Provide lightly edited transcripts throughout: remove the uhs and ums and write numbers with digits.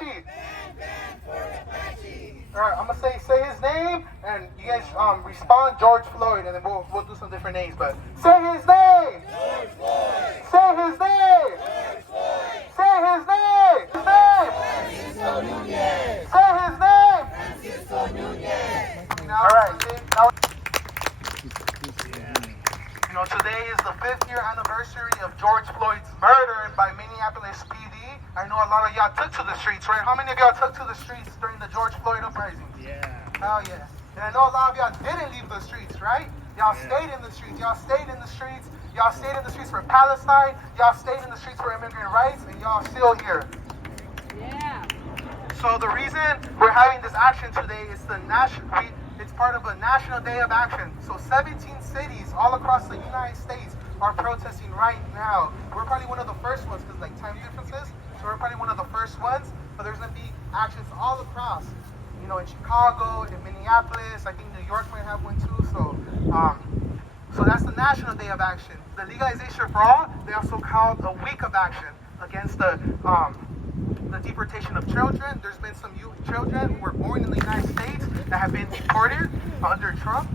Apache. All right, I'm gonna say his name, and you guys respond George Floyd, and then we'll do some different names. But say his name. George Floyd. Say his name. George Floyd. Say his name. His name. Francisco Nunez. Say his name. Francisco Nunez. All right. Now, today is the 5th year anniversary of George Floyd's murder by Minneapolis PD. I know a lot of y'all took to the streets, right? How many of y'all took to the streets during the George Floyd uprising? Yeah. Hell yeah. And I know a lot of y'all didn't leave the streets, right? Y'all stayed in the streets. Y'all stayed in the streets. Y'all stayed in the streets for Palestine. Y'all stayed in the streets for immigrant rights, and y'all still here. Yeah. So the reason we're having this action today is it's part of a national day of action. So 17 cities all across the United States are protesting right now. We're probably one of the first ones because like time differences. So we're probably one of the first ones, but there's gonna be actions all across. In Chicago, in Minneapolis, I think New York might have one too. So that's the National Day of Action. The Legalization for All, they also called a week of action against the deportation of children. There's been some children who were born in the United States that have been deported under Trump.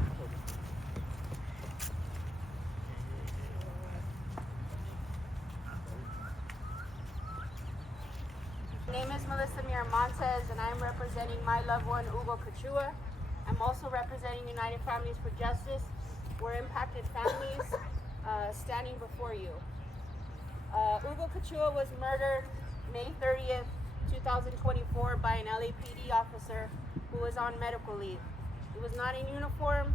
My name is Melissa Miramontes, and I'm representing my loved one, Hugo Cachua. I'm also representing United Families for Justice. We're impacted families standing before you. Hugo Cachua was murdered May 30th, 2024 by an LAPD officer who was on medical leave. He was not in uniform.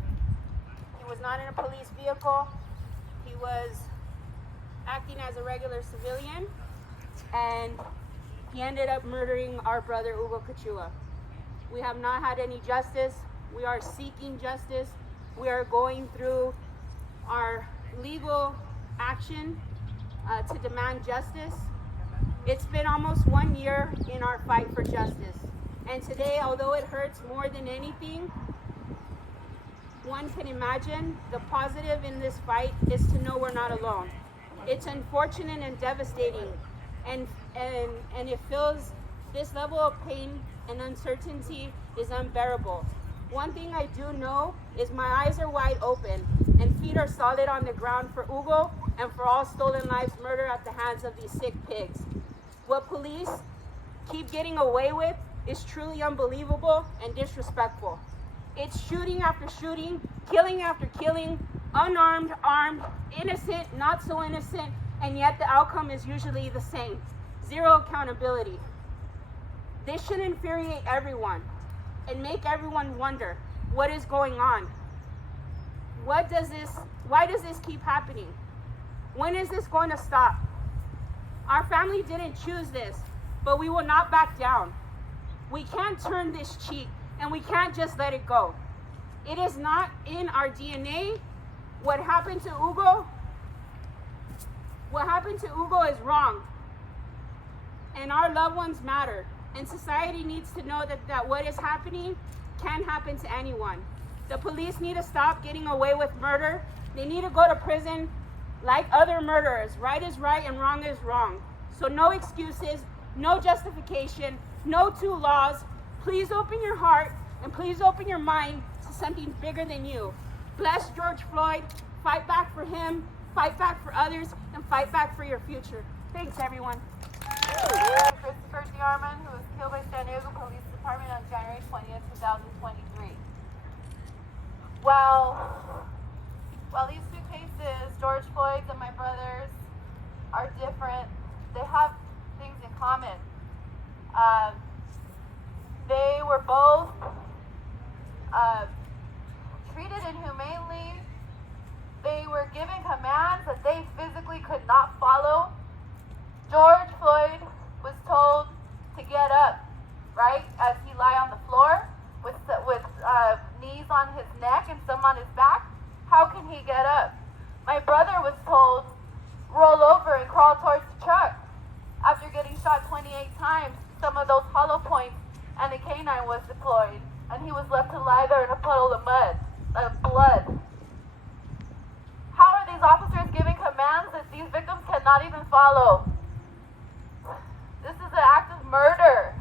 He was not in a police vehicle. He was acting as a regular civilian, and he ended up murdering our brother, Hugo Cachua. We have not had any justice. We are seeking justice. We are going through our legal action to demand justice. It's been almost 1 year in our fight for justice. And today, although it hurts more than anything, one can imagine the positive in this fight is to know we're not alone. It's unfortunate and devastating. And it feels, this level of pain and uncertainty is unbearable. One thing I do know is my eyes are wide open and feet are solid on the ground for Hugo and for all stolen lives murdered at the hands of these sick pigs. What police keep getting away with is truly unbelievable and disrespectful. It's shooting after shooting, killing after killing, unarmed, armed, innocent, not so innocent, and yet the outcome is usually the same. Zero accountability. This should infuriate everyone and make everyone wonder what is going on. Why does this keep happening? When is this going to stop? Our family didn't choose this, but we will not back down. We can't turn this cheek, and we can't just let it go. It is not in our DNA. What happened to Hugo is wrong. And our loved ones matter. And society needs to know that what is happening can happen to anyone. The police need to stop getting away with murder. They need to go to prison like other murderers. Right is right and wrong is wrong. So no excuses, no justification, no two laws. Please open your heart and please open your mind to something bigger than you. Bless George Floyd. Fight back for him. Fight back for others, and fight back for your future. Thanks, everyone. Christopher Diarman, who was killed by San Diego Police Department on January 20th, 2023. While these two cases, George Floyd's and my brother's, are different, they have things in common. They were both treated inhumanely. They were given commands that they physically could not follow. George Floyd was told to get up, right, as he lay on the floor with knees on his neck and some on his back. How can he get up? My brother was told, roll over and crawl towards the truck after getting shot 28 times, some of those hollow points, and a canine was deployed, and he was left to lie there in a puddle of blood. How are these officers giving commands that these victims cannot even follow? This is an act of murder.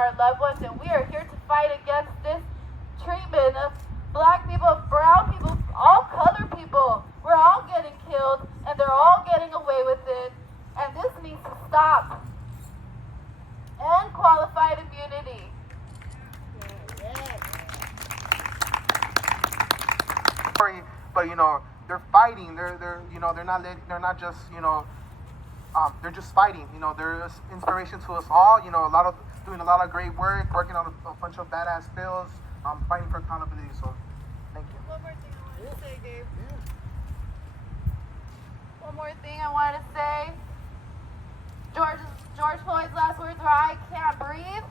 our loved ones, and we are here to fight against this treatment of black people, brown people, all color people. We're all getting killed, and they're all getting away with it, and this needs to stop. And qualified immunity. But they're fighting. They're not just they're just fighting. They're inspiration to us all. Doing a lot of great work, working on a bunch of badass bills, fighting for accountability. So, thank you. One more thing I wanted to say, Gabe. One more thing I wanted to say. George Floyd's last words were, "I can't breathe."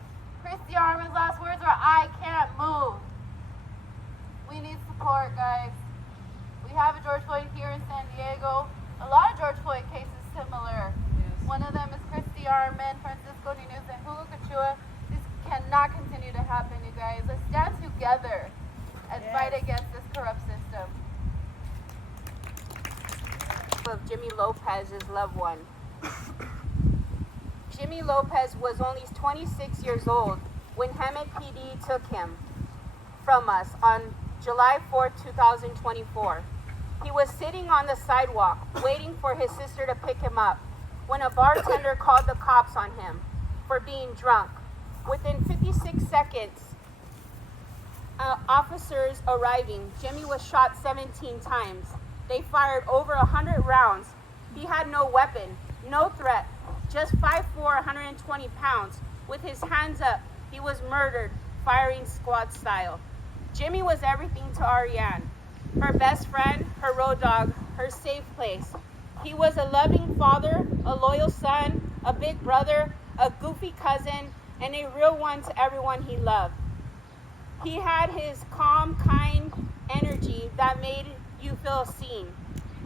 Christy Armin's last words were, "I can't move." We need support, guys. We have a George Floyd here in San Diego. A lot of George Floyd cases similar. Yes. One of them is Christy Armin, Francisco Nunez, and Hugo Cachua. This cannot continue to happen, you guys. Let's stand together and fight against this corrupt system. Of Jimmy Lopez's loved one. Jimmy Lopez was only 26 years old when Hemet PD took him from us on July 4, 2024. He was sitting on the sidewalk waiting for his sister to pick him up when a bartender called the cops on him for being drunk. Within 56 seconds, officers arriving, Jimmy was shot 17 times. They fired over 100 rounds. He had no weapon, no threat, just 5'4", 120 pounds. With his hands up, he was murdered, firing squad style. Jimmy was everything to Ariane, her best friend, her road dog, her safe place. He was a loving father, a loyal son, a big brother, a goofy cousin, and a real one to everyone he loved. He had his calm, kind energy that made you feel seen.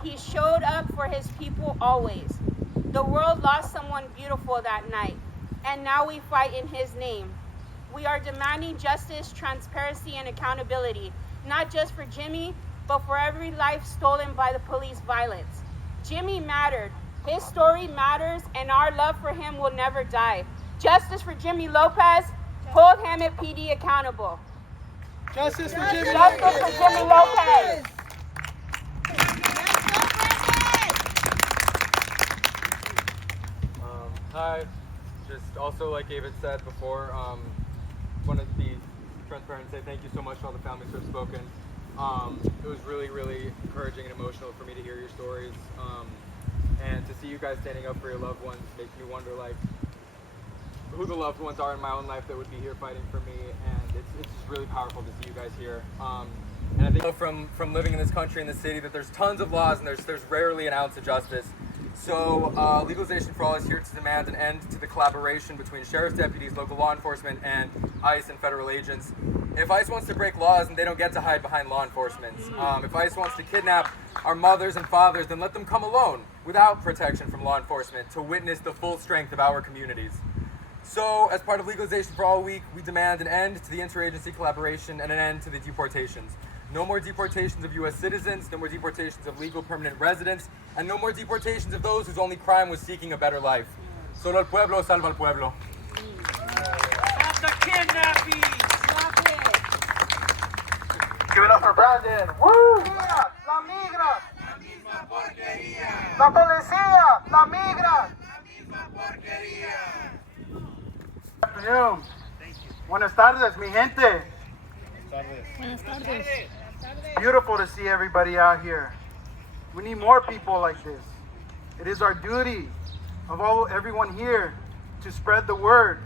He showed up for his people always. The world lost someone beautiful that night, and now we fight in his name. We are demanding justice, transparency, and accountability, not just for Jimmy, but for every life stolen by the police violence. Jimmy mattered. His story matters, and our love for him will never die. Justice for Jimmy Lopez. Hold Hemet PD accountable. Justice for Jimmy Justice Lopez. for Jimmy Lopez. Hi. Just also, like David said before, want to be transparent and say thank you so much to all the families who have spoken. It was really, really encouraging and emotional for me to hear your stories, and to see you guys standing up for your loved ones makes me wonder, like, who the loved ones are in my own life that would be here fighting for me, and it's just really powerful to see you guys here. And I think from living in this country, in this city, that there's tons of laws and there's rarely an ounce of justice. So Legalization for All is here to demand an end to the collaboration between sheriff's deputies, local law enforcement, and ICE and federal agents. If ICE wants to break laws, then they don't get to hide behind law enforcement. If ICE wants to kidnap our mothers and fathers, then let them come alone, without protection from law enforcement, to witness the full strength of our communities. So, as part of Legalization for All Week, we demand an end to the interagency collaboration and an end to the deportations. No more deportations of U.S. citizens, no more deportations of legal permanent residents, and no more deportations of those whose only crime was seeking a better life. Solo el pueblo salva al pueblo. Stop the kidnapping! Stop it! Give it up for Brandon. Woo! La migra. La misma porquería! La policía. La migra. La misma porquería! Good afternoon. Buenas tardes, mi gente. Buenas tardes. Beautiful to see everybody out here. We need more people like this. It is our duty of everyone here to spread the word,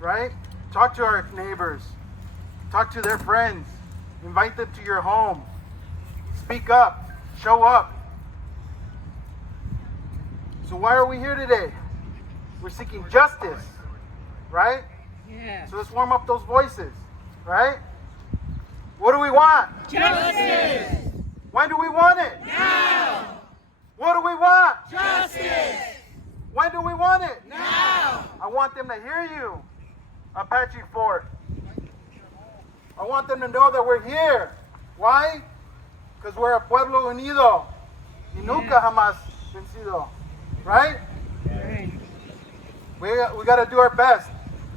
right? Talk to our neighbors. Talk to their friends. Invite them to your home. Speak up. Show up. So why are we here today? We're seeking justice, right? Yeah. So let's warm up those voices, right? What do we want? Justice! When do we want it? Now! What do we want? Justice! When do we want it? Now! I want them to hear you, Apache Fort. I want them to know that we're here. Why? Because we're a pueblo unido. Y nunca jamás vencido. Right? We got to do our best.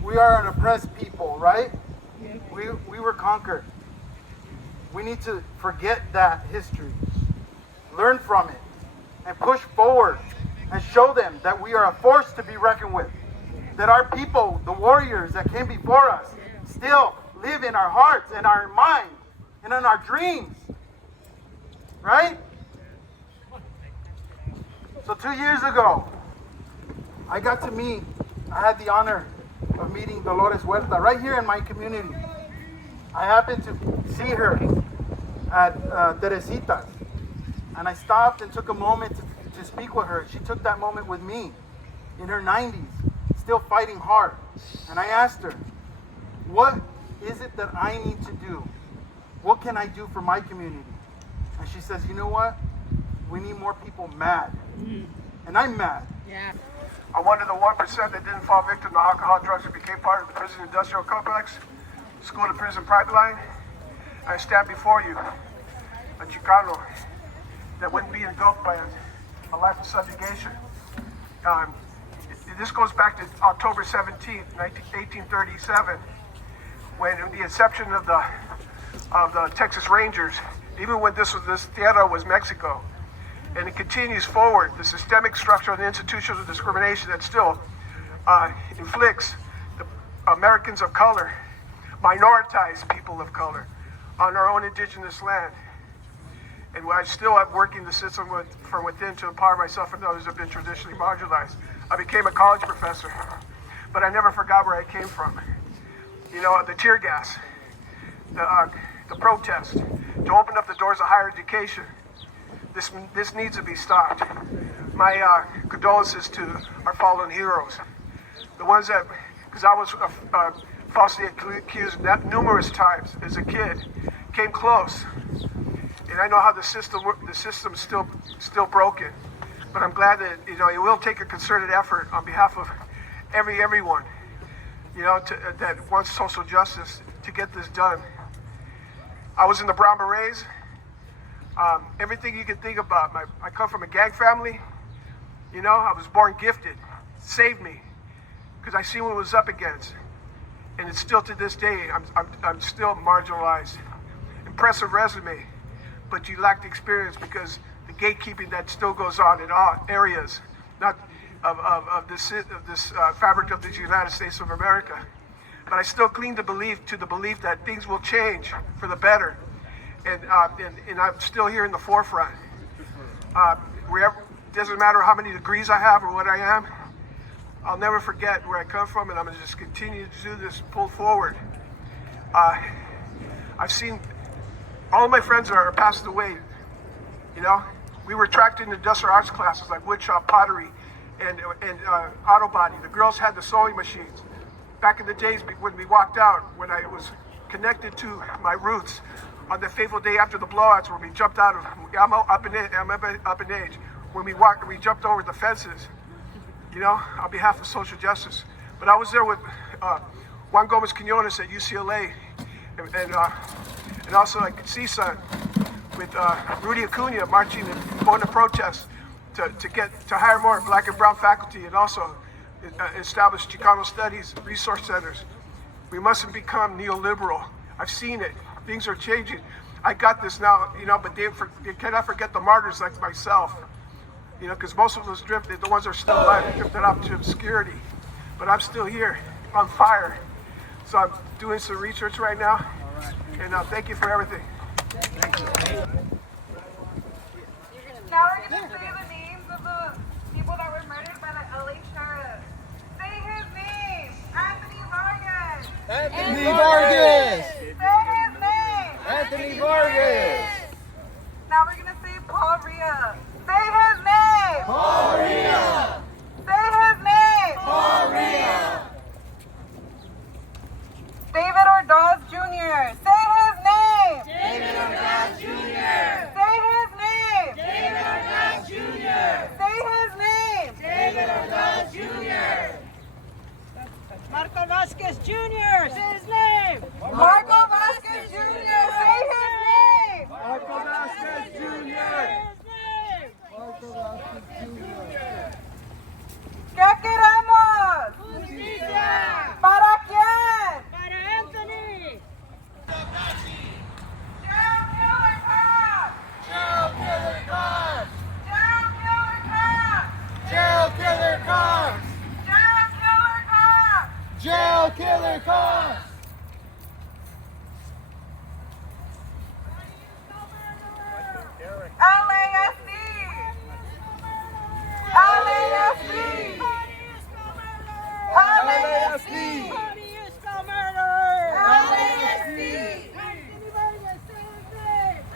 we are an oppressed people, right? We were conquered. We need to forget that history, learn from it, and push forward and show them that we are a force to be reckoned with. That our people, the warriors that came before us, still live in our hearts and our mind and in our dreams. Right? So 2 years ago, I had the honor of meeting Dolores Huerta right here in my community. I happened to see her at Teresita's, and I stopped and took a moment to speak with her. She took that moment with me in her 90s, still fighting hard. And I asked her, what is it that I need to do? What can I do for my community? And she says, you know what? We need more people mad. And I'm mad. Yeah. I'm one of the 1% that didn't fall victim to alcohol, drugs, and became part of the prison industrial complex, school to prison pipeline. I stand before you, a Chicano that wouldn't be engulfed by a life of subjugation. This goes back to October 17th, 1837, when the inception of the Texas Rangers, even when this tierra was Mexico. And it continues forward, the systemic structure and institutional discrimination that still inflicts the Americans of color, minoritized people of color, on our own indigenous land. And I still am working the system from within to empower myself and others who have been traditionally marginalized. I became a college professor, but I never forgot where I came from. You know, the tear gas, the protest, to open up the doors of higher education. This needs to be stopped. My condolences to our fallen heroes. The ones that, because I was falsely accused numerous times as a kid, came close. And I know how the system's still broken. But I'm glad that, you know, it will take a concerted effort on behalf of everyone, you know, that wants social justice to get this done. I was in the Brown Berets. Everything you can think about. I come from a gang family. You know, I was born gifted. Saved me, because I see what it was up against, and it's still to this day. I'm still marginalized. Impressive resume, but you lack the experience because the gatekeeping that still goes on in all areas, not of this fabric of the United States of America. But I still cling to the belief that things will change for the better. And I'm still here in the forefront. Doesn't matter how many degrees I have or what I am, I'll never forget where I come from, and I'm going to just continue to do this, pull forward. I've seen all of my friends are passed away. You know, we were tracked in industrial arts classes like woodshop, pottery, and auto body. The girls had the sewing machines. Back in the days when we walked out, when I was connected to my roots, on the fateful day after the blowouts, when we jumped out of, I'm up in age, when we jumped over the fences, you know, on behalf of social justice. But I was there with Juan Gomez Quinones at UCLA, and also like CSUN, with Rudy Acuna marching and going to protest to hire more black and brown faculty, and also establish Chicano studies, resource centers. We mustn't become neoliberal. I've seen it. Things are changing. I got this now, you know, but they cannot forget the martyrs like myself, you know, because most of those drifted, the ones that are still alive, drifted up to obscurity. But I'm still here, on fire. So I'm doing some research right now, and thank you for everything. Thank you. Now we're going to say the names of the people that were murdered by the LA sheriff. Say his name. Anthony Vargas. Anthony Vargas. Say his name. Anthony Vargas. Now we're going to say Paul Rhea. Say his name. Paul Rhea. Say his name. Paul Rhea. David Ordaz Jr. Say his name. David Ordaz Jr. Say his name. David Ordaz Jr. Say his name. David Ordaz Jr. Marco Vasquez Jr. Say his name. Marco Vasquez Jr. Say his name. killer cops! LAFD! LAFD! LAFD!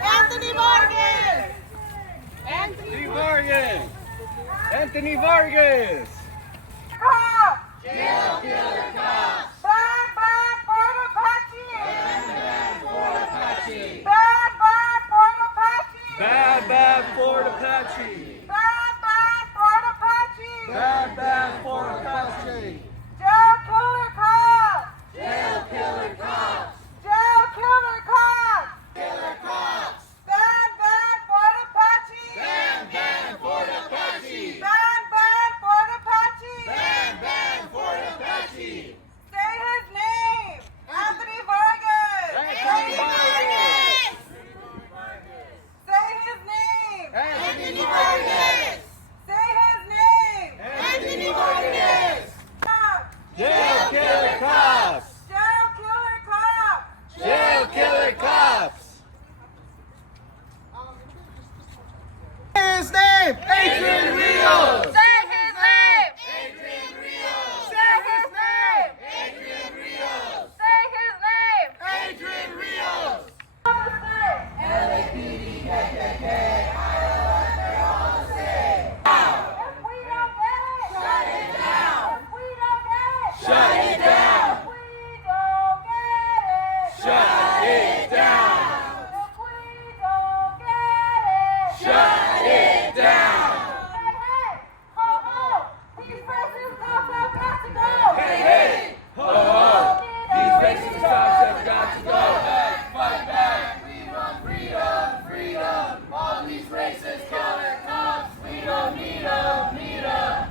Anthony Vargas! Anthony Vargas! Anthony Vargas! Cop! Jail killer cops! Bad, bad Fort Apache! Bad, bad Fort Apache! Bad, bad Fort Bad, bad Fort Apache! Apache! Bad, bad Fort Apache! Bad, bad Fort Apache! Jail killer cops! Jail killer cops! Jail killer cops! Killer cops! Bad, bad Fort Apache! Bad, bad Fort Apache! Bad, bad Fort Apache! Bad, bad Fort Apache! Say his name! Anthony Vargas! Anthony Vargas! Say his name! Anthony Vargas! Say his name! Anthony Vargas! Cops! Jail killer cops! Jail killer cops! Jail killer cops! His name, Adrian Rios! Say his name! Adrian Rios! Say his name! Adrian Rios! Say his name! Adrian Rios! LAPD, KKK, if we don't get it, Shut it down! if we don't get it, Shut it down! if we don't get it, Shut it down! if we don't get it, Shut it down! hey, hey, ho, ho, these racist cops have got to go. Hey, hey! Ho, ho! These racist cops have got to go! Fight back! We want freedom! Freedom! All these racist killer cops! We don't need them! Need them!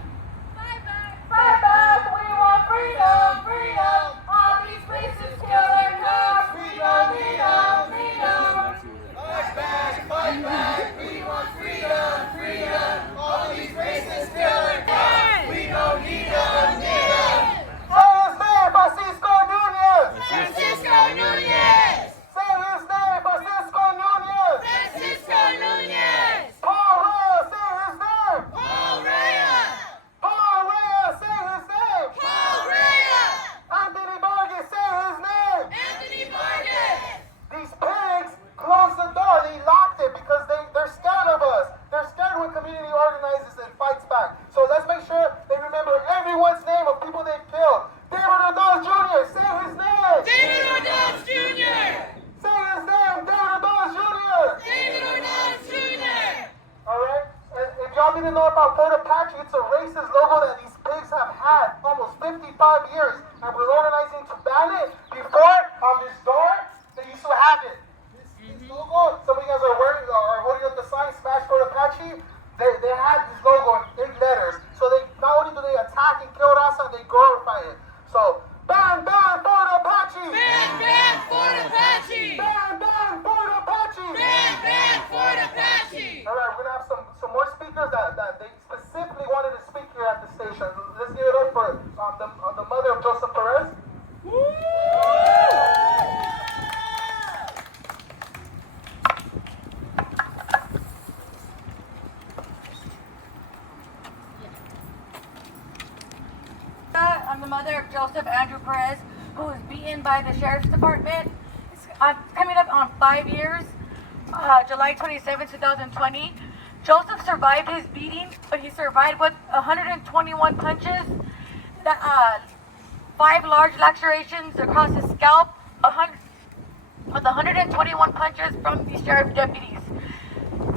Fight back, we want freedom, freedom. All these racist killer cops, we don't need them, need them. Fight back! Fight back! We want freedom! Freedom! All these racist killer cops! We don't need them! Need them! say his name, Francisco Nunez. Francisco Nunez! Say his name, Francisco Nunez. Francisco Nunez! Paul Reyes, say his name. Paul Reyes! Paul Reyes, say his name. Paul Reyes! Anthony Vargas, say his name. Anthony Vargas! These pigs closed the door. They locked it because they're scared of us. They're scared when community organizes and fights back. So let's make sure they remember everyone's name of people they've killed. David Ordaz Jr., say his name. David Ordaz Jr. Say his name, David Ordaz Jr. David Ordaz Jr. All right? And if y'all didn't know about Fort Apache, it's a racist logo that these pigs have had almost 55 years. And we're organizing to ban it. Before, on this door, they used to have it. This logo, some of you guys are wearing or holding up the sign, Smash Fort Apache. They had this logo in big letters. So they not only do they attack and kill Raza, they glorify it. So, ban, ban, Fort Apache! Ban, ban, Fort Apache! Ban, ban, Fort Apache! Ban, ban, Fort Apache! All right, we're gonna have some more speakers that they specifically wanted to speak here at the station. Let's give it up for the mother of Joseph Perez. I'm the mother of Joseph Andrew Perez, who was beaten by the sheriff's department. It's coming up on 5 years, July 27, 2020. Joseph survived his beating, but he survived with 121 punches, 5 large lacerations across his scalp, with 121 punches from the sheriff deputies.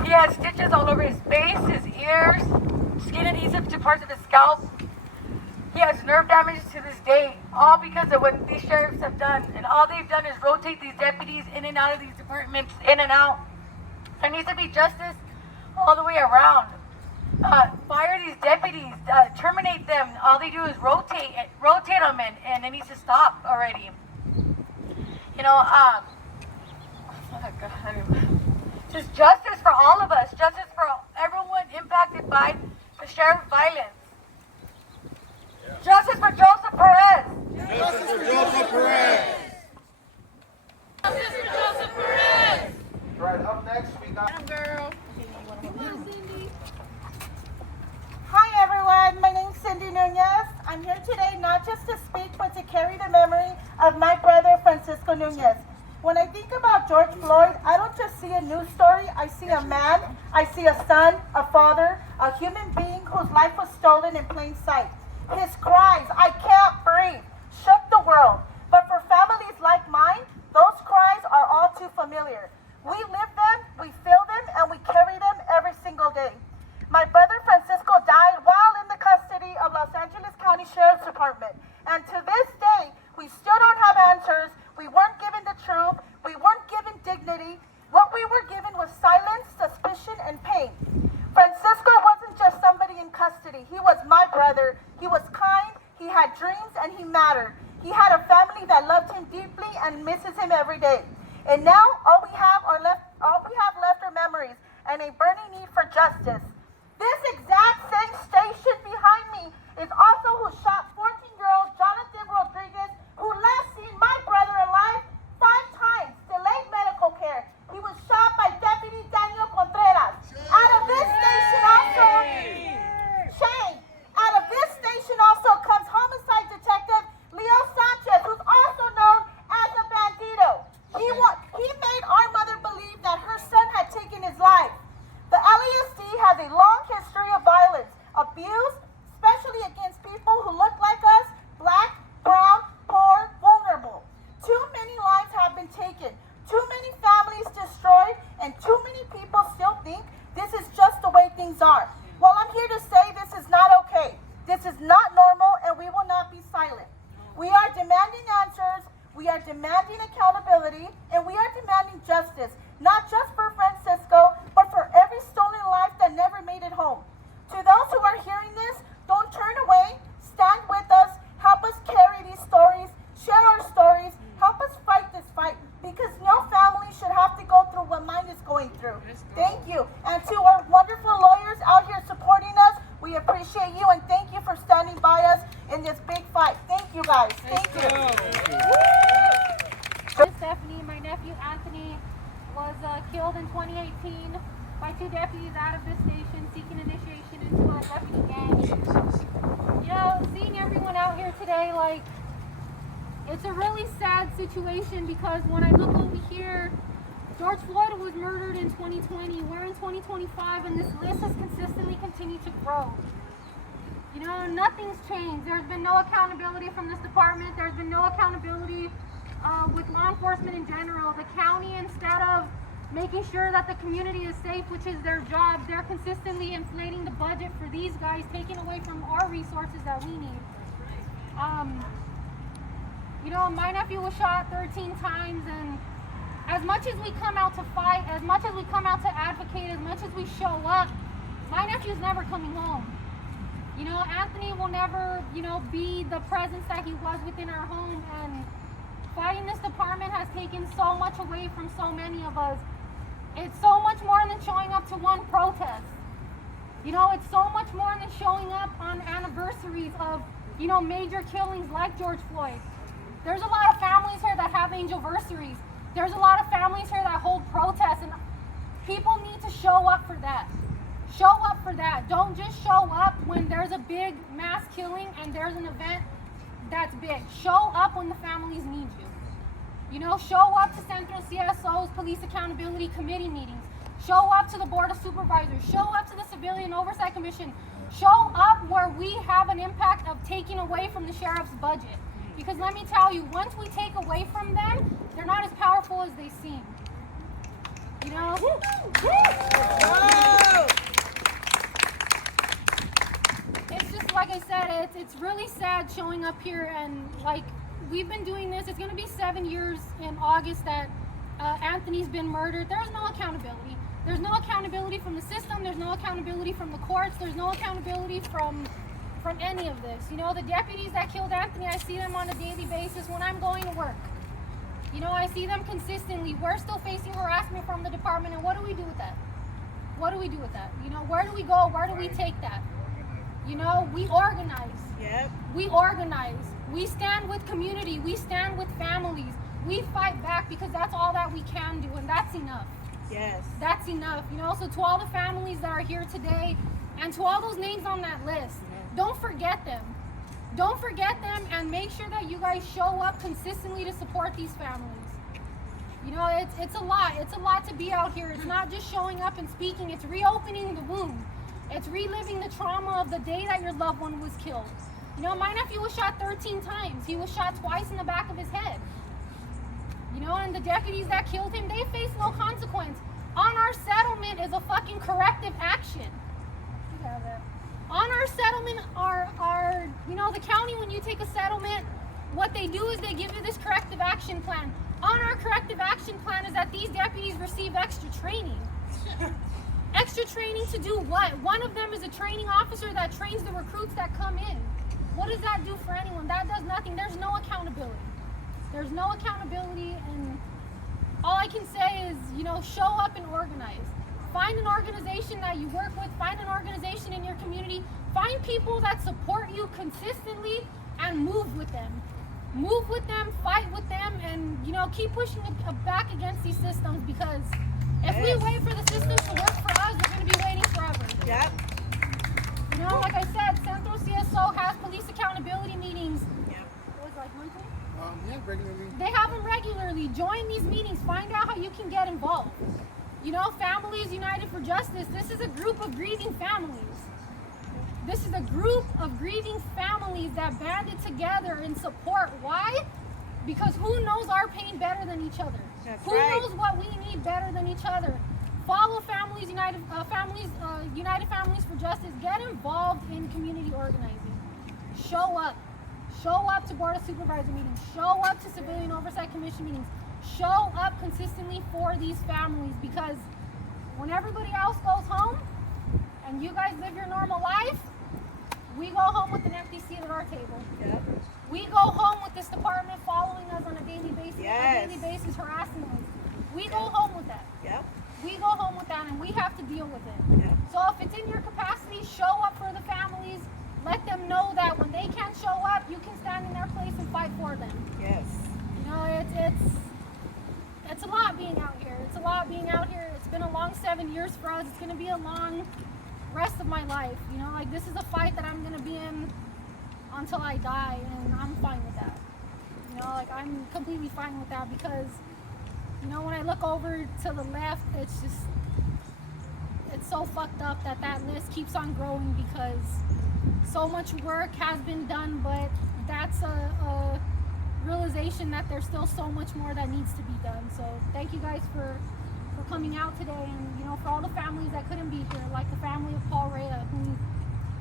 He has stitches all over his face, his ears, skin adhesive to parts of his scalp. He has nerve damage to this day, all because of what these sheriffs have done. And all they've done is rotate these deputies in and out of these departments, in and out. There needs to be justice all the way around. Fire these deputies, terminate them. All they do is rotate them, and it needs to stop already. You know, just justice for all of us, justice for everyone impacted by the sheriff's violence. Justice for Joseph Perez. Justice for Joseph carry the memory of my brother Francisco Nunez. When I think about George Floyd, I don't just see a news story. I see a man, I see a son, a father, a human being whose life was stolen in plain sight. His cries, "I can't breathe," shook the world. But for families like mine, those cries are all too familiar. We live them, we feel them, and we carry them every single day. My brother Francisco died while in the custody of Los Angeles County Sheriff's Department. And to this day, we still don't have answers. We weren't given the truth. We weren't given dignity. What we were given was silence, suspicion, and pain. Francisco wasn't just somebody in custody. He was my brother. He was kind, he had dreams, and he mattered. He had a family that loved him deeply and misses him every day. And now all we have left are memories and a burning need for justice. This exact same station behind me is also who shot 14-year-old Jonathan Rodriguez, who last seen my brother alive 5 times, delayed medical care. He was shot by Deputy Daniel Contreras. Out of this station also, shame. Out of this station also comes homicide detective Leo Sanchez, who's also known as a bandito. He made our mother believe that her son had taken his life. The LASD has a long history of violence, abuse, especially against people who look like us, black, brown, poor, vulnerable. Too many lives have been taken, too many families destroyed, and too many people still think this is just the way things are. Well, I'm here to say this is not okay. This is not normal, and we will not be silent. We are demanding answers, we are demanding accountability, and we are demanding justice, not just for Francisco, but for every stolen life that never made it home. To those who are hearing this, don't turn away, stand with us, help us carry these stories, share our stories, help us fight this fight, because no family should have to go through what mine is going through. Thank you. And to our wonderful lawyers out here supporting us, we appreciate you and thank you for standing by us in this big fight. Thank you guys. Thank you. Stephanie, my nephew Anthony was killed in 2018 by 2 deputies out of this station seeking initiation into a deputy gang. You know, seeing everyone out here today, like, it's a really sad situation because when I look over here, George Floyd was murdered in 2020. We're in 2025 and this list has consistently continued to grow. You know, nothing's changed. There's been no accountability from this department. There's been no accountability with law enforcement in general. The county, instead of making sure that the community is safe, which is their job, they're consistently inflating the budget for these guys, taking away from our resources that we need. You know, my nephew was shot 13 times, and as much as we come out to fight, as much as we come out to advocate, as much as we show up, my nephew's never coming home. You know, Anthony will never, you know, be the presence that he was within our home, and fighting this department has taken so much away from so many of us. It's so much more than showing up to one protest. You know, it's so much more than showing up on anniversaries of, you know, major killings like George Floyd. There's a lot of families here that have anniversaries. There's a lot of families here that hold protests, and people need to show up for that. Show up for that. Don't just show up when there's a big mass killing and there's an event that's big. Show up when the families need you. You know, show up to Central CSO's Police Accountability Committee meetings. Show up to the Board of Supervisors. Show up to the Civilian Oversight Commission. Show up where we have an impact of taking away from the sheriff's budget. Because let me tell you, once we take away from them, they're not as powerful as they seem. You know? It's just like I said, it's really sad showing up here, and like, we've been doing this. It's going to be 7 years in August that Anthony's been murdered. There's no accountability. There's no accountability from the system. There's no accountability from the courts. There's no accountability from any of this. You know, the deputies that killed Anthony, I see them on a daily basis when I'm going to work. You know, I see them consistently. We're still facing harassment from the department, and what do we do with that? What do we do with that? You know, where do we go? Where do we take that? You know, we organize. Yep. We organize. We stand with community. We stand with families. We fight back because that's all that we can do, and that's enough. Yes. That's enough. You know, so to all the families that are here today, and to all those names on that list, don't forget them. Don't forget them, and make sure that you guys show up consistently to support these families. You know, it's a lot. It's a lot to be out here. It's not just showing up and speaking. It's reopening the wound. It's reliving the trauma of the day that your loved one was killed. You know, my nephew was shot 13 times. He was shot twice in the back of his head. You know, and the deputies that killed him, they face no consequence. On our settlement is a fucking corrective action. On our settlement, you know, the county, when you take a settlement, what they do is they give you this corrective action plan. On our corrective action plan is that these deputies receive extra training. Extra training to do what? One of them is a training officer that trains the recruits that come in. What does that do for anyone? That does nothing. There's no accountability. There's no accountability, and all I can say is, you know, show up and organize. Find an organization that you work with. Find an organization in your community. Find people that support you consistently and move with them. Move with them, fight with them, and, you know, keep pushing back against these systems, because if we wait for the systems to work for us, we're going to be waiting forever. Yep. You know, like I said, Centro CSO has police accountability meetings. Yep. What was it, like monthly? Yeah, regularly. They have them regularly. Join these meetings. Find out how you can get involved. You know, Families United for Justice, this is a group of grieving families. This is a group of grieving families that banded together in support. Why? Because who knows our pain better than each other? That's who right. knows what we need better than each other? Follow United Families for Justice. Get involved in community organizing. Show up. Show up to Board of Supervisor meetings. Show up to Civilian Oversight Commission meetings. Show up consistently for these families, because when everybody else goes home and you guys live your normal life, we go home with an empty seat at our table. Yep. We go home with this department following us on a daily basis, harassing us. We go home with that. Yep. We go home with that, and we have to deal with it. Yep. So if it's in your capacity, show up for the families. Let them know that when they can't show up, you can stand in their place and fight for them. Yes. You know, it's a lot being out here. It's a lot being out here. It's been a long 7 years for us. It's going to be a long rest of my life. You know, like, this is a fight that I'm going to be in until I die, and I'm fine with that. You know, like, I'm completely fine with that, because, you know, when I look over to the left, it's so fucked up that that list keeps on growing, because so much work has been done, but that's a realization that there's still so much more that needs to be done. So thank you guys for coming out today, and, you know, for all the families that couldn't be here, like the family of Paul Rea, who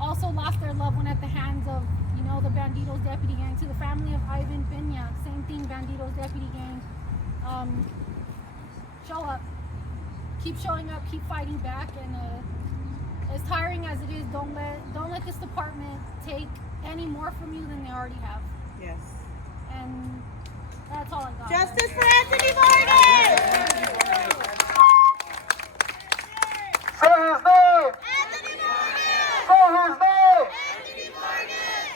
also lost their loved one at the hands of, you know, the Bandidos deputy gang, to the family of Ivan Pena, same thing, Bandidos deputy gang. Show up. Keep showing up, keep fighting back, and as tiring as it is, don't let this department take any more from you than they already have. Yes. And that's all I got. Justice for Anthony Vargas! Say his name! Anthony Vargas! Say his name! Anthony Vargas!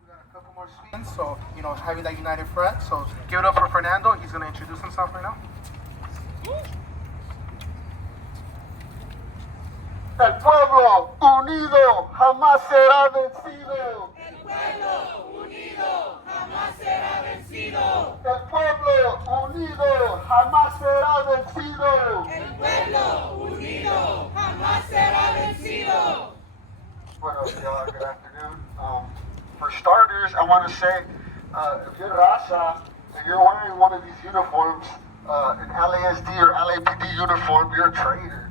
We got a couple more speakers, so, you know, having that united front. So give it up for Fernando. He's going to introduce himself right now. El pueblo unido jamás será vencido. El pueblo unido jamás será vencido. El pueblo unido jamás será vencido. El pueblo unido jamás será vencido. Bueno, good afternoon. For starters, I want to say, if you're Raza and you're wearing one of these uniforms, an LASD or LAPD uniform, you're a traitor.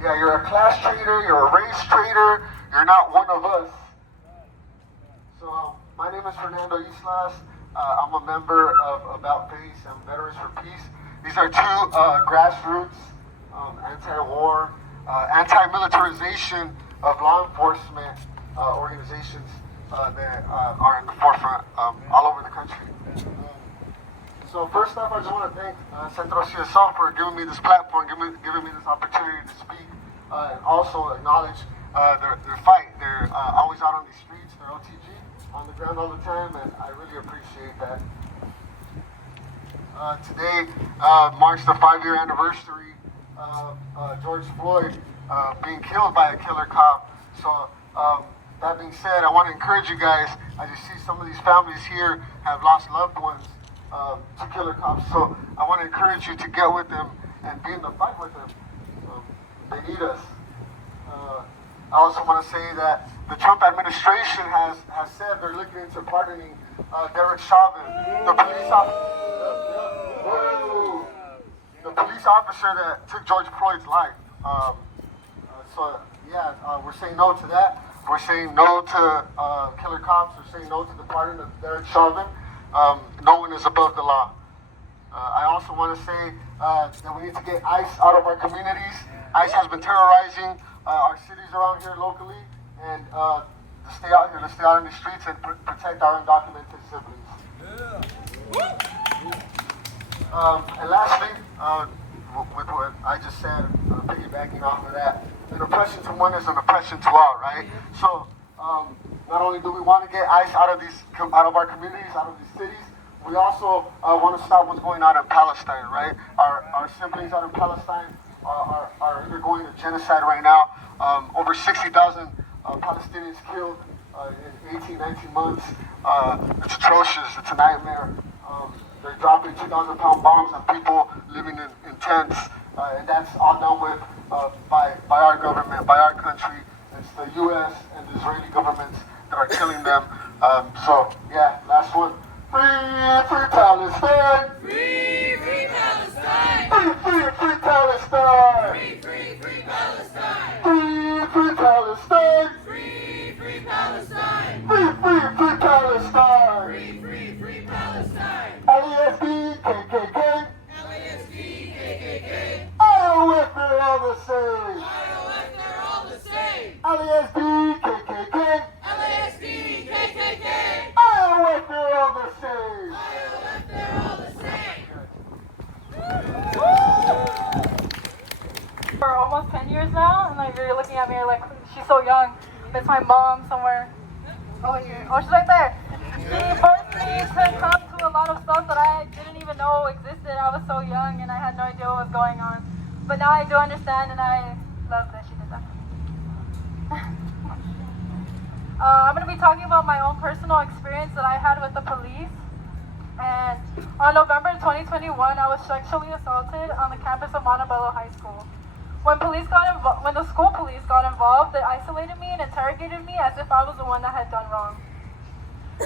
Yeah, you're a class traitor, you're a race traitor, you're not one of us. So, my name is Fernando Islas. I'm a member of About Face and Veterans for Peace. These are two grassroots, anti-war, anti-militarization of law enforcement organizations that are in the forefront all over the country. So first off, I just want to thank Centro CSO for giving me this platform, giving me this opportunity to speak, and also acknowledge their fight. They're always out on the streets, they're OTG, on the ground all the time, and I really appreciate that. Today marks the 5-year anniversary of George Floyd being killed by a killer cop So that being said, I want to encourage you guys, as you see some of these families here have lost loved ones to killer cops. So I want to encourage you to get with them and be in the fight with them. They need us. I also want to say that the Trump administration has said they're looking into pardoning Derek Chauvin, the police officer that took George Floyd's life. We're saying no to that. We're saying no to killer cops. We're saying no to the pardon of Derek Chauvin. No one is above the law. I also want to say that we need to get ICE out of our communities. ICE has been terrorizing our cities around here locally, and to stay out here, to stay out in the streets and protect our undocumented siblings. And lastly, with what I just said, piggybacking off of that, an oppression to one is an oppression to all, right? So not only do we want to get ICE out of our communities, out of these cities, we also want to stop what's going on in Palestine, right? Our siblings out in Palestine are undergoing a genocide right now. Over 60,000 Palestinians killed in 18, 19 months. It's atrocious. It's a nightmare. They're dropping 2,000-pound bombs on people living in tents, and that's all done with by our government, by our country. It's the U.S. and the Israeli governments that are killing them. Last one. Free Palestine! Free Palestine! Free Palestine! Free Palestine! Free Palestine! Free Palestine! Free Palestine! Free Palestine! LASD, KKK! LASD, KKK! IOF, they're all the same! IOF, they're all the same! LASD, KKK! LASD, KKK! IOF, they're all the same! IOF, they're all the same! For almost 10 years now, and like you're looking at me like she's so young. It's my mom somewhere. Oh, she's right there. She forced me to come to a lot of stuff that I didn't even know existed. I was so young and I had no idea what was going on. But now I do understand, and I love that she did that. I'm going to be talking about my own personal experience that I had with the police. And on November 2021, I was sexually assaulted on the campus of Montebello High School. When the school police got involved, they isolated me and interrogated me as if I was the one that had done wrong.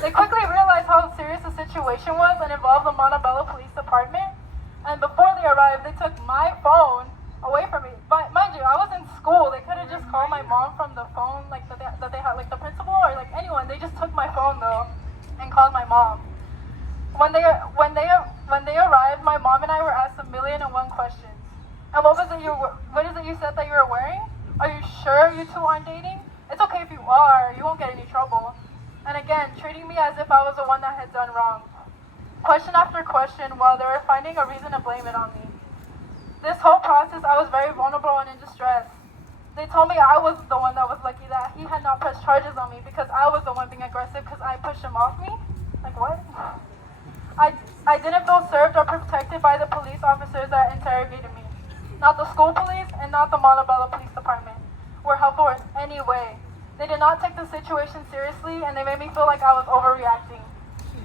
They quickly realized how serious the situation was and involved the Montebello Police Department. And before they arrived, they took my phone away from me. But mind you, I was in school. They could have just called my mom from the phone, like that they had, like the principal or like anyone. They just took my phone though and called my mom. When they arrived, my mom and I were asked 1,000,001 questions. And what is it you said that you were wearing? Are you sure you two aren't dating? It's okay if you are. You won't get any trouble. And again, treating me as if I was the one that had done wrong. Question after question while they were finding a reason to blame it on me. This whole process, I was very vulnerable and in distress. They told me I was the one that was lucky that he had not pressed charges on me because I was the one being aggressive because I pushed him off me. Like what? I didn't feel served or protected by the police officers that interrogated me. Not the school police and not the Montebello Police Department were helpful in any way. They did not take the situation seriously and they made me feel like I was overreacting.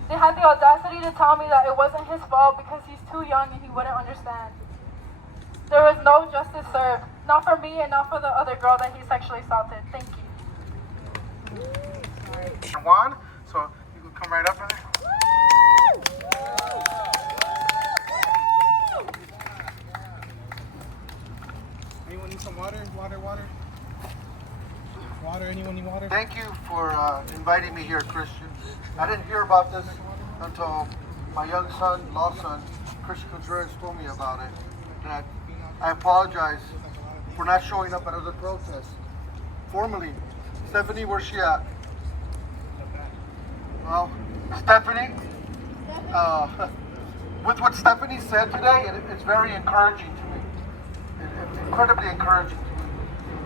They had the audacity to tell me that it wasn't his fault because he's too young and he wouldn't understand. There was no justice served, not for me and not for the other girl that he sexually assaulted. Thank you. Juan, so you can come right up there. Anyone need some water? Water, anyone need water? Thank you for inviting me here, Christian. I didn't hear about this until my young son, lost son, Christian Contreras told me about it. And I apologize for not showing up at other protests. Formally, Stephanie, where's she at? Well, Stephanie, with what Stephanie said today, it's very encouraging to me. It's incredibly encouraging to me.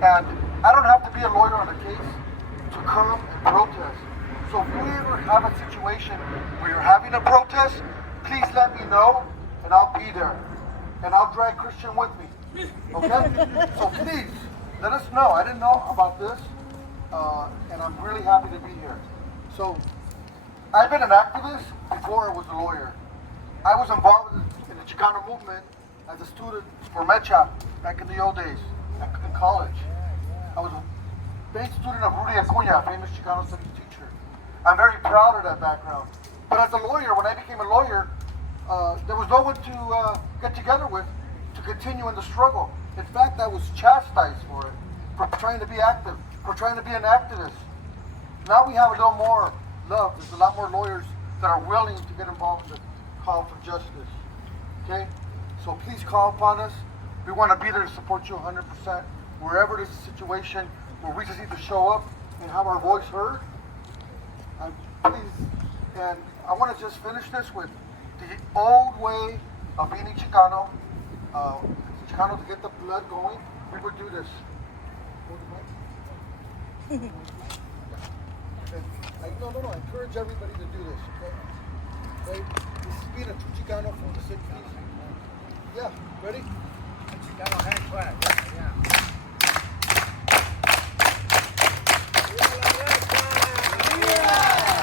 And I don't have to be a lawyer on a case to come and protest. So if you ever have a situation where you're having a protest, please let me know and I'll be there. And I'll drag Christian with me. Okay? So please, let us know. I didn't know about this. and I'm really happy to be here. So, I've been an activist before I was a lawyer. I was involved in the Chicano movement as a student for Mecha back in the old days, in college. I was a big student of Rudy Acuña, a famous Chicano studies teacher. I'm very proud of that background. But as a lawyer, when I became a lawyer, there was no one to get together with to continue in the struggle. In fact, I was chastised for it, for trying to be active, for trying to be an activist. Now we have a little more love. There's a lot more lawyers that are willing to get involved in the call for justice. Okay? So please call upon us. We want to be there to support you 100%. Wherever there's a situation where we just need to show up and have our voice heard, please. And I want to just finish this with the old way of being a Chicano. Chicano, to get the blood going, we would do this. No, I encourage everybody to do this, okay? This is being a true Chicano from the 60s. Yeah, ready? Chicano hand clap. Yeah.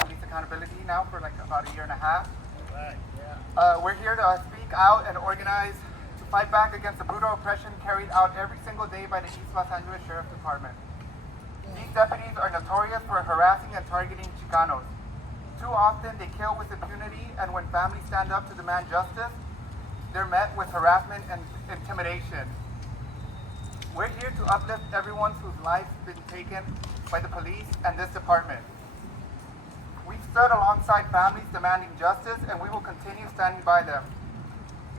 Police accountability now for like about a year and a half. Right, We're here to speak out and organize to fight back against the brutal oppression carried out every single day by the East Los Angeles Sheriff's Department. These deputies are notorious for harassing and targeting Chicanos. Too often they kill with impunity, and when families stand up to demand justice, they're met with harassment and intimidation. We're here to uplift everyone whose lives have been taken by the police and this department. We've stood alongside families demanding justice, and we will continue standing by them.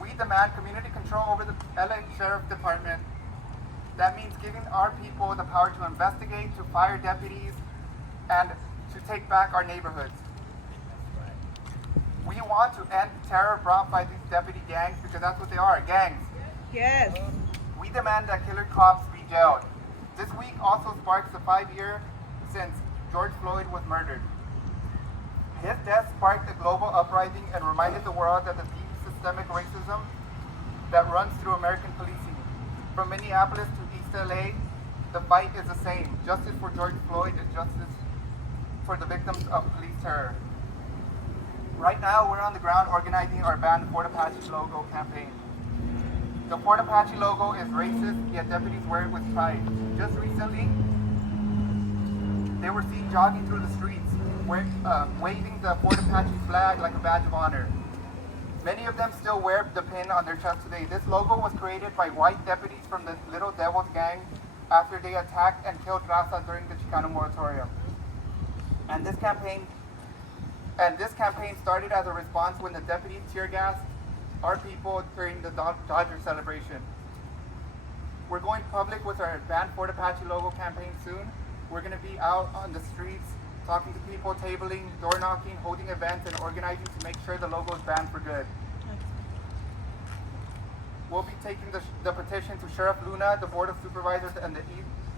We demand community control over the LA Sheriff Department. That means giving our people the power to investigate, to fire deputies, and to take back our neighborhoods. We want to end terror brought by these deputy gangs, because that's what they are, gangs. Yes. We demand that killer cops be jailed. This week also sparks the 5-year since George Floyd was murdered. His death sparked a global uprising and reminded the world that the deep systemic racism that runs through American policing. From Minneapolis to East LA, the fight is the same. Justice for George Floyd is justice for the victims of police terror. Right now, we're on the ground organizing our Ban Fort Apache logo campaign. The Fort Apache logo is racist, yet deputies wear it with pride. Just recently, they were seen jogging through the streets, waving the Fort Apache flag like a badge of honor. Many of them still wear the pin on their chest today. This logo was created by white deputies from the Little Devils gang after they attacked and killed Raza during the Chicano moratorium. And this campaign started as a response when the deputies tear gassed our people during the Dodger celebration. We're going public with our Ban Fort Apache logo campaign soon. We're going to be out on the streets, talking to people, tabling, door knocking, holding events, and organizing to make sure the logo is banned for good. We'll be taking the petition to Sheriff Luna, the Board of Supervisors, and the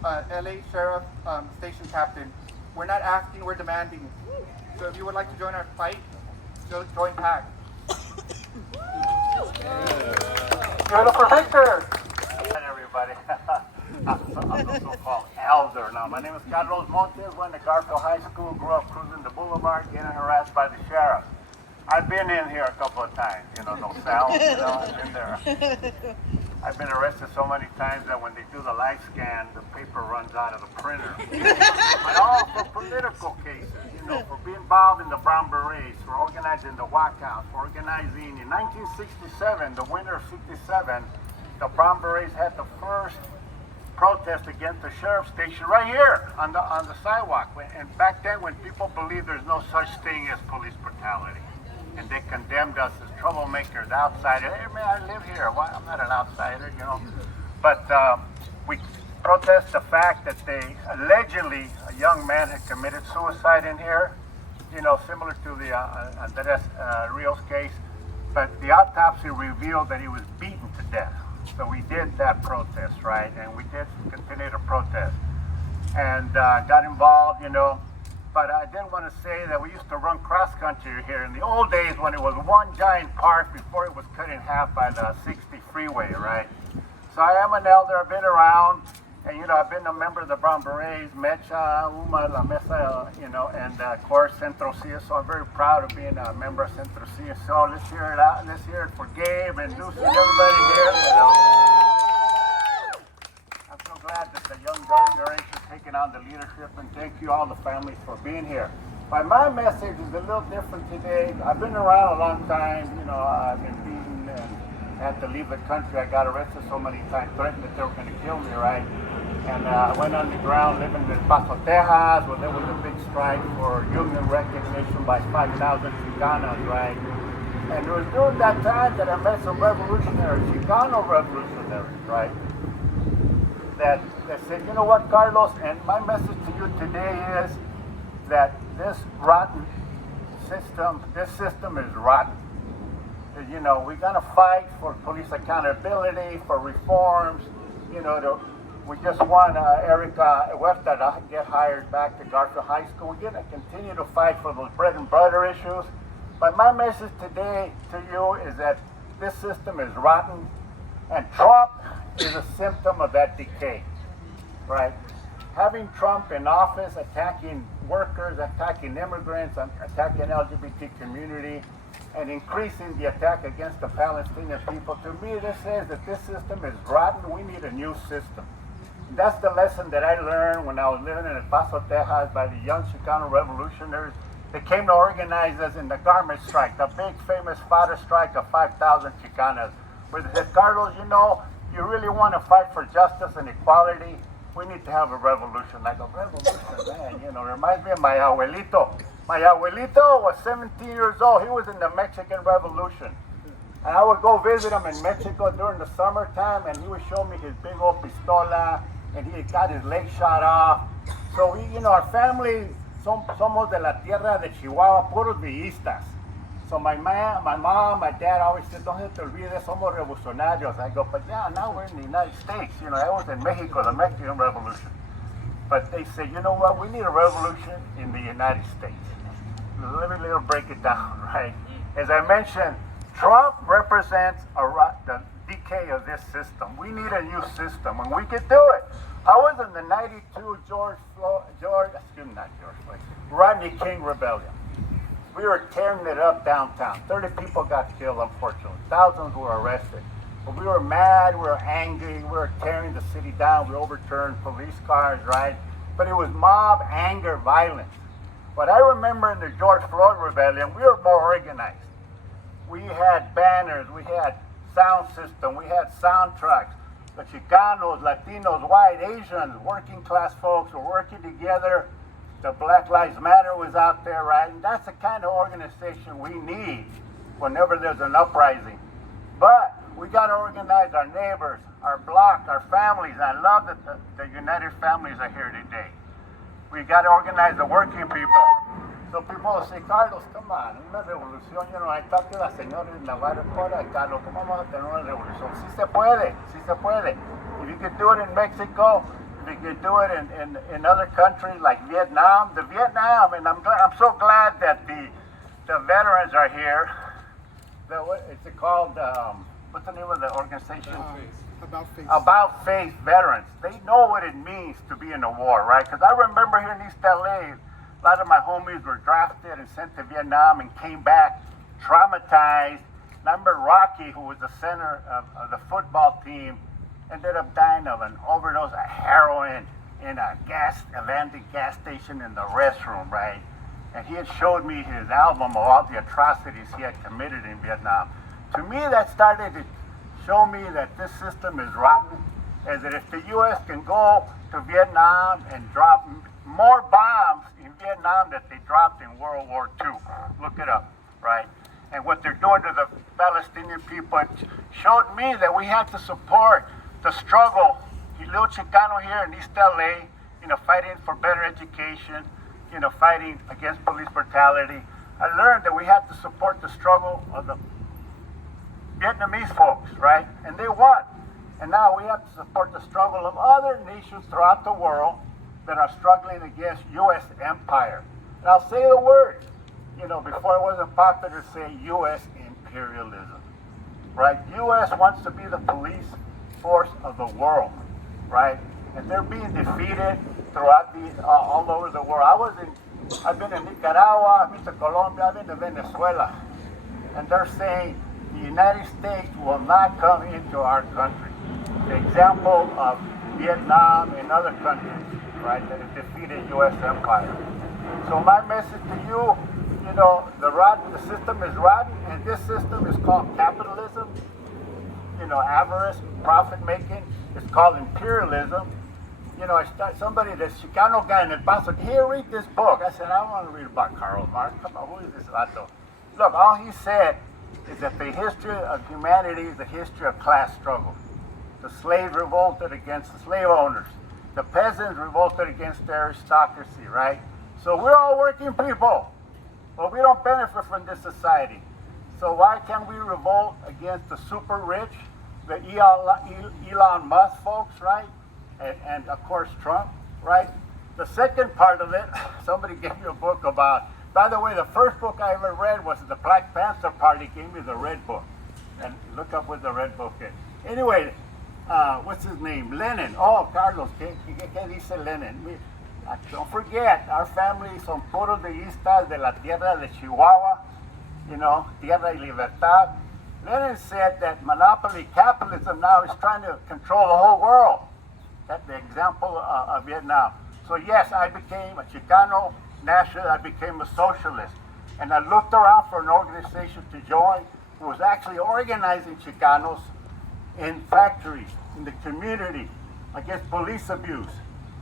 LA Sheriff Station Captain. We're not asking, we're demanding. So if you would like to join our fight, join PAC. Ready for Victor! Hi everybody. I'm the so-called elder now. My name is Carlos Montes. Went to Garfield High School, grew up cruising the boulevard, getting harassed by the sheriff. I've been in here a couple of times, no sound, I've been there. I've been arrested so many times that when they do the live scan, the paper runs out of the printer. But all for political cases, for being involved in the Brown Berets, for organizing the walkouts, for organizing in 1967, the winter of 67, the Brown Berets had the first protest against the sheriff's station right here on the sidewalk. And back then, when people believed there's no such thing as police brutality, and they condemned us as troublemakers, outsiders. Hey man, I live here. Why? I'm not an outsider, But we protest the fact that allegedly a young man had committed suicide in here, similar to the Andres Rios case. But the autopsy revealed that he was beaten to death. So we did that protest, right? And we did continue to protest. And got involved, But I did want to say that we used to run cross country here in the old days when it was one giant park before it was cut in half by the 60 freeway, right? So I am an elder, I've been around, And, I've been a member of the Brown Berets, Mecha, UMA, La Mesa, and of course, Centro CSO. I'm very proud of being a member of Centro CSO. Let's hear it out. Let's hear it for Gabe and Lucy and everybody here. I'm so glad that the young generation is taking on the leadership, and thank you all the families for being here. But my message is a little different today. I've been around a long time. I've been beaten and had to leave the country. I got arrested so many times, threatened that they were going to kill me, right? And I went underground living in Paso, Texas, where there was a big strike for union recognition by 5,000 Chicanos, right? And it was during that time that I met some revolutionaries, Chicano revolutionaries, right? That said, you know what, Carlos, and my message to you today is that this system is rotten. We're gonna fight for police accountability, for reforms, we just want Erica Huerta to get hired back to Garfield High School. We're gonna continue to fight for those bread and butter issues. But my message today to you is that this system is rotten, and Trump is a symptom of that decay, right? Having Trump in office, attacking workers, attacking immigrants, attacking LGBT community, and increasing the attack against the Palestinian people, to me this says that this system is rotten. We need a new system. That's the lesson that I learned when I was living in El Paso, Texas, by the young Chicano revolutionaries. They came to organize us in the garment strike, the big famous fodder strike of 5,000 Chicanas, where they said, Carlos, you really want to fight for justice and equality, we need to have a revolution. Like a revolution, man, reminds me of my abuelito. My abuelito was 17 years old. He was in the Mexican Revolution. And I would go visit him in Mexico during the summertime, and he would show me his big old pistola, and he got his leg shot off. So our family, somos de la tierra de Chihuahua, puros villistas. So my mom, my dad always said, don't se te olvide, somos revolucionarios. I go, but yeah, now we're in the United States. I was in Mexico, the Mexican Revolution. But they said, you know what, we need a revolution in the United States. Let me break it down, right? As I mentioned, Trump represents the decay of this system. We need a new system, and we could do it. I was in the 92 Rodney King Rebellion. We were tearing it up downtown. 30 people got killed, unfortunately. Thousands were arrested. But we were mad, we were angry, we were tearing the city down. We overturned police cars, right? But it was mob anger, violence. But I remember in the George Floyd rebellion, we were more organized. We had banners, we had sound system, we had soundtracks. The Chicanos, Latinos, white, Asians, working class folks were working together. The Black Lives Matter was out there, right? And that's the kind of organization we need whenever there's an uprising. But we got to organize our neighbors, our block, our families. I love that the United Families are here today. We got to organize the working people. So people will say, Carlos, come on, una revolución. I talked to la señora in la barra, Carlos, ¿cómo vamos a tener una revolución? Sí se puede, sí se puede. If you could do it in Mexico, if you could do it in other countries like Vietnam, and I'm so glad that the veterans are here. It's called, what's the name of the organization? About Faith Veterans. They know what it means to be in a war, right? Because I remember here in East LA, a lot of my homies were drafted and sent to Vietnam and came back traumatized. And I remember Rocky, who was the center of the football team, ended up dying of an overdose of heroin in a abandoned gas station in the restroom, right? And he had showed me his album of all the atrocities he had committed in Vietnam. To me, that started to show me that this system is rotten, as that if the U.S. can go to Vietnam and drop more bombs in Vietnam that they dropped in World War II, look it up, right? And what they're doing to the Palestinian people, it showed me that we have to support the struggle. Little Chicano here in East LA, fighting for better education, fighting against police brutality. I learned that we have to support the struggle of the Vietnamese folks, right? And they won. And now we have to support the struggle of other nations throughout the world that are struggling against U.S. empire. And I'll say the word, before it wasn't popular to say U.S. imperialism, right? U.S. wants to be the police force of the world, right? and they're being defeated throughout all over the world. I've been in Nicaragua, I've been to Colombia, I've been to Venezuela, and they're saying the United States will not come into our country. The example of Vietnam and other countries, right, that have defeated U.S. empire. So my message to you, the system is rotten, and this system is called capitalism. Avarice, profit making. It's called imperialism. Somebody, the Chicano guy in El Paso, here, read this book. I said, I don't want to read about Karl Marx. Come on, who is this vato? Look, all he said is that the history of humanity is the history of class struggle. The slaves revolted against the slave owners. The peasants revolted against the aristocracy, right? So we're all working people, but we don't benefit from this society. So why can't we revolt against the super rich, the Elon Musk folks, right? And of course Trump, right? The second part of it, somebody gave me a book about, by the way, the first book I ever read was the Black Panther Party gave me the red book. And look up what the red book is. Anyway, what's his name? Lenin. Oh, Carlos, ¿qué dice Lenin? Don't forget, our family son puros deístas de la tierra de Chihuahua, tierra y libertad. Lenin said that monopoly capitalism now is trying to control the whole world. That's the example of Vietnam. So yes, I became a Chicano national, I became a socialist. And I looked around for an organization to join who was actually organizing Chicanos in factories, in the community, against police abuse.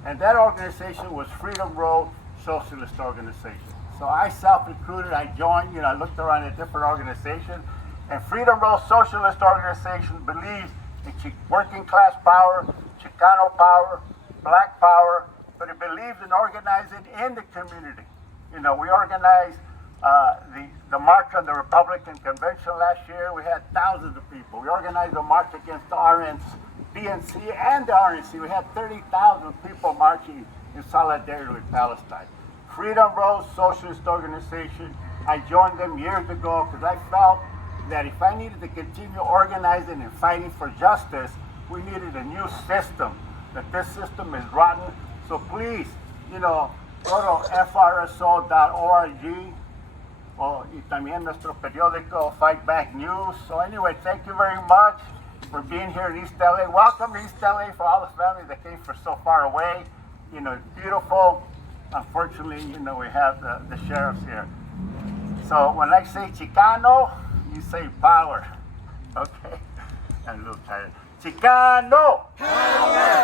And that organization was Freedom Road Socialist Organization. So I self-recruited, I joined, I looked around at different organizations, and Freedom Road Socialist Organization believes in working class power, Chicano power, black power, but it believes in organizing in the community. We organized the March on the Republican Convention last year. We had thousands of people. We organized a march against the DNC and the RNC. We had 30,000 people marching in solidarity with Palestine. Freedom Road Socialist Organization, I joined them years ago because I felt that if I needed to continue organizing and fighting for justice, we needed a new system, that this system is rotten. So please, go to frso.org, y también nuestro periódico Fight Back News. So anyway, thank you very much for being here in East LA. Welcome to East LA for all the families that came from so far away. It's beautiful. Unfortunately, we have the sheriffs here. So when I say Chicano, you say power. Okay? I'm a little tired. Chicano! Power!